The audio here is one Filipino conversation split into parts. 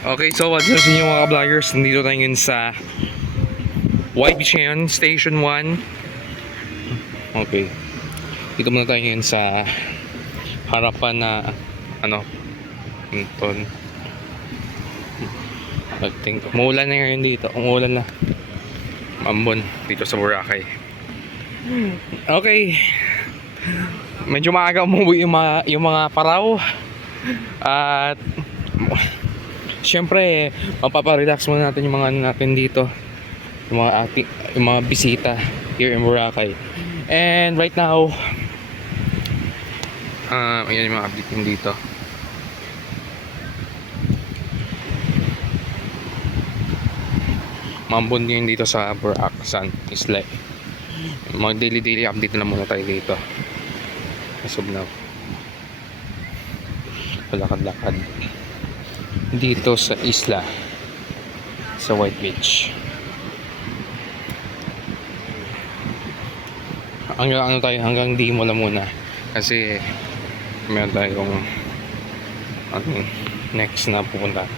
Okay, so what's up sa inyo mga vloggers? Nandito tayo ngayon sa YB Station 1. Okay. Dito muna tayo ngayon sa harapan na Anton. Umuulan na ngayon dito. Umuulan na. Mambon dito sa Boracay. Okay. Medyo maaga umuwi yung mga paraw. At syempre, mapaparelax muna natin yung mga natin dito. Yung mga bisita here in Boracay. And right now, ayan yung mga update yung dito. Mambon din dito sa Boracay, San Isla. Mga daily update na muna tayo dito. As of now, palakad-lakad dito sa isla, sa White Beach. Hanggang Dimo lang muna kasi meron tayong next na pupunta.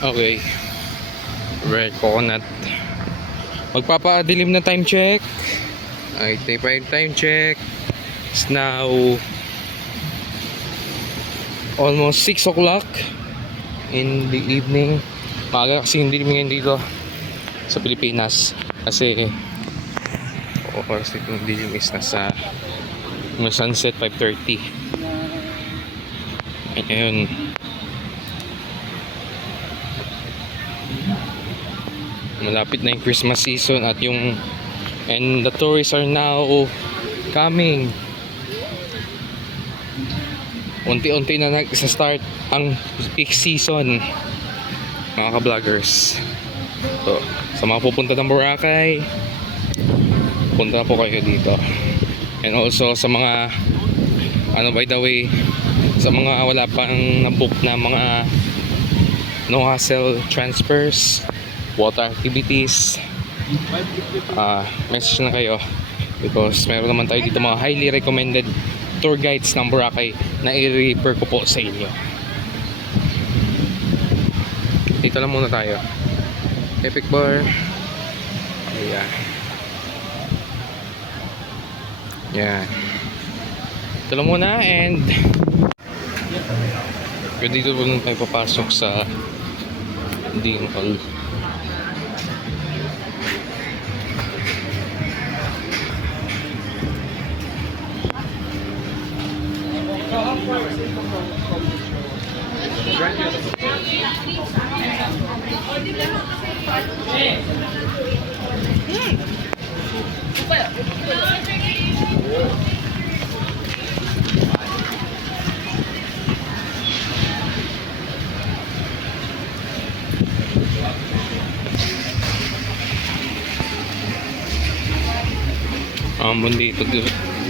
Okay, red coconut. Magpapadilim na time check. Okay, time check. It's now almost 6 o'clock in the evening. Maaga kasi hindi dilim dito sa Pilipinas kasi oras dito ng dilim is nasa sunset 5:30. Ayun. Malapit na yung Christmas season at and the tourists are now coming. Unti-unti na nag-start ang peak season, mga ka-vloggers. So, sa mga pupunta ng Boracay, punta po kayo dito. And also sa mga by the way, sa mga wala pang na-book na mga no hassle transfers, water activities, message na kayo because meron naman tayo dito mga highly recommended tour guides ng Boracay na i-refer ko po sa inyo. Dito lang muna tayo. Epic Bar. Ayan. Yan. Ito lang muna and dito po tayo papasok sa Dean Hall.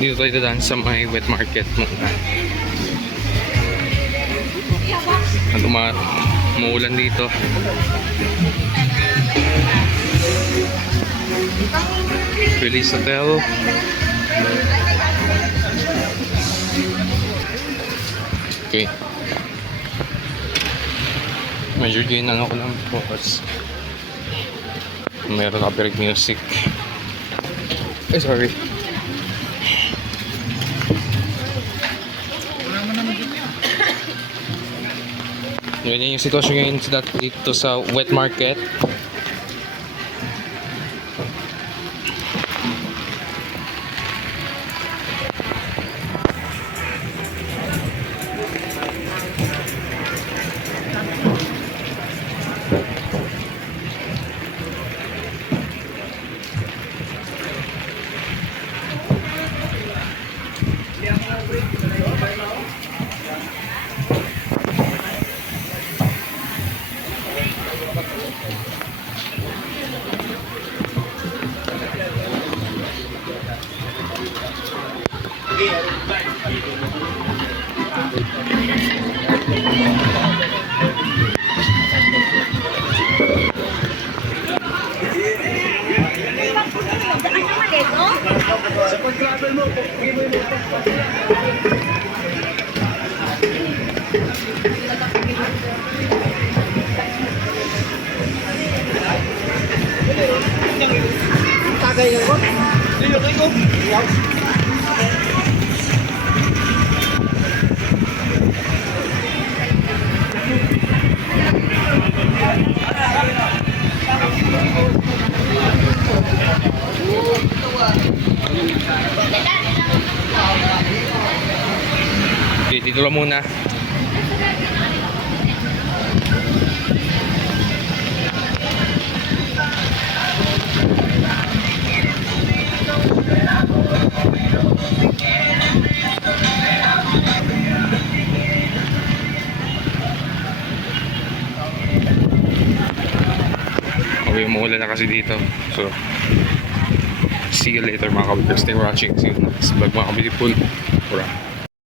Dito tayo dadaan sa may wet market muna. At umuulan dito. Release Hotel. Okay. Medyo din ano ko lang focus. Meron copyright music. Sorry. Yun yung sitwasyon ngayon dito sa wet market. Okay, dito lang muna. Okay, umuulan na kasi dito. So, see you later mga kabiters. Stay watching. See you next vlog mga kabitipul. Ura.